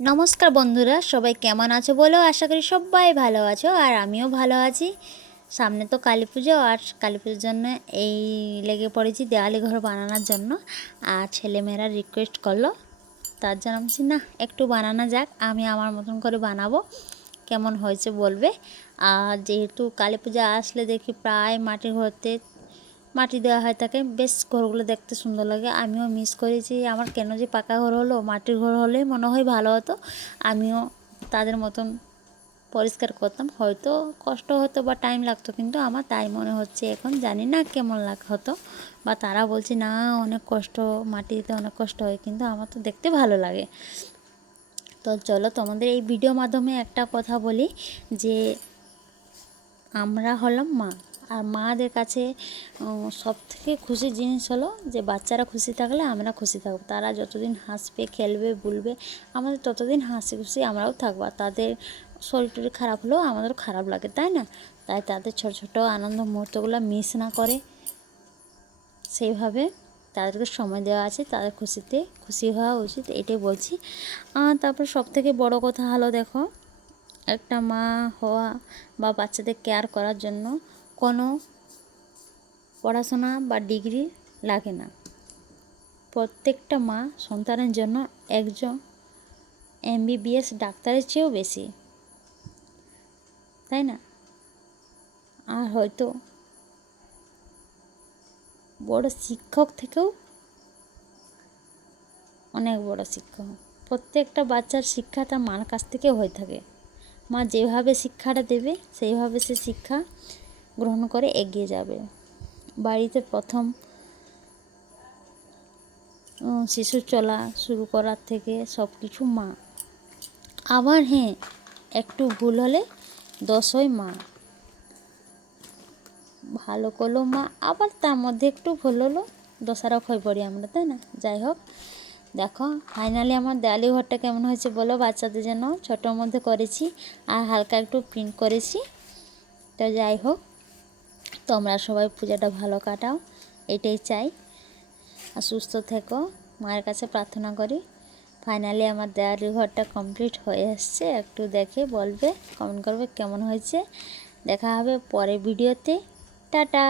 নমস্কার বন্ধুরা, সবাই কেমন আছো বলো? আশা করি সবাই ভালো আছো আর আমিও ভালো আছি। সামনে তো কালী পুজো আর কালী পুজোর জন্য এই লেগে পড়েছি দেওয়ালি ঘর বানানোর জন্য। আর ছেলেমেয়েরা রিকোয়েস্ট করল, তার জন্য আমি না, একটু বানানো যাক, আমি আমার মতন করে বানাবো। কেমন হয়েছে বলবে? আর যেহেতু কালী পূজা আসলে দেখি প্রায় মাটির ঘরতে মাটি দেওয়া হয় থাকে বেশ ঘরগুলো দেখতে সুন্দর লাগে। আমিও মিস করেছি আমার কেন যে পাকা ঘর হলো, মাটির ঘর হলেই মনে হয় ভালো হতো। আমিও তাদের মতন পরিষ্কার করতাম। হয়তো কষ্ট হতো বা টাইম লাগতো, কিন্তু আমার তাই মনে হচ্ছে এখন। জানি না কেমন লাগ হতো বা তারা বলছে, না, অনেক কষ্ট, মাটি দিতে অনেক কষ্ট হয়। কিন্তু আমার তো দেখতে ভালো লাগে। তো চলো তোমাদের এই ভিডিও মাধ্যমে একটা কথা বলি যে আমরা হলাম মা। আর মাদের কাছে সব থেকে খুশির জিনিস হলো যে বাচ্চারা খুশি থাকলে আমরা খুশি থাকব। তারা যতদিন হাসবে, খেলবে, বুলবে, আমাদের ততদিন হাসি খুশি আমরাও থাকব। তাদের শরীর খারাপ হলেও আমাদেরও খারাপ লাগে, তাই না? তাই তাদের ছোট ছোট আনন্দ মুহূর্তগুলো মিস না করে সেইভাবে তাদেরকে সময় দেওয়া আছে, তাদের খুশিতে খুশি হওয়া উচিত, এটাই বলছি। তারপর সব থেকে বড় কথা হলো দেখো, একটা মা হওয়া বা বাচ্চাদের কেয়ার করার জন্য কোনো পড়াশোনা বা ডিগ্রি লাগে না। প্রত্যেকটা মা সন্তানের জন্য একজন এমবিবিএস ডাক্তারের চেয়েও বেশি। তাই না? আর হয়তো বড় শিক্ষক থেকেও অনেক বড় শিক্ষক। প্রত্যেকটা বাচ্চার শিক্ষা তার মার কাছ থেকে হয়ে থাকে। মা যেভাবে শিক্ষাটা দেবে, সেইভাবে সে শিক্ষা গ্রহণ করে এগিয়ে যাবে। বাড়িতে প্রথম শিশু চলা শুরু করার থেকে সব কিছু মা। আবার হ্যাঁ একটু ভুল হলে দশই মা। ভালো করল মা, আবার তার মধ্যে একটু ভুল হলো দোষারক হয়ে পড়ি আমরা, তাই না? যাই হোক, দেখো ফাইনালি আমার দেয়ালি ঘরটা কেমন হয়েছে বলো? বাচ্চাদের জন্য ছোটোর মধ্যে করেছি, আর হালকা একটু প্রিন্ট করেছি। তো যাই হোক তোমরা সবাই পূজাটা ভালো কাটাও, এটাই চাই। আর সুস্থ থেকো, মায়ের কাছে প্রার্থনা করি। ফাইনালি আমার দেয়ালি ঘরটা কমপ্লিট হয়ে আসছে একটু দেখে বলবে কমেন্ট করবে কেমন হয়েছে। দেখা হবে পরে ভিডিওতে টাটা!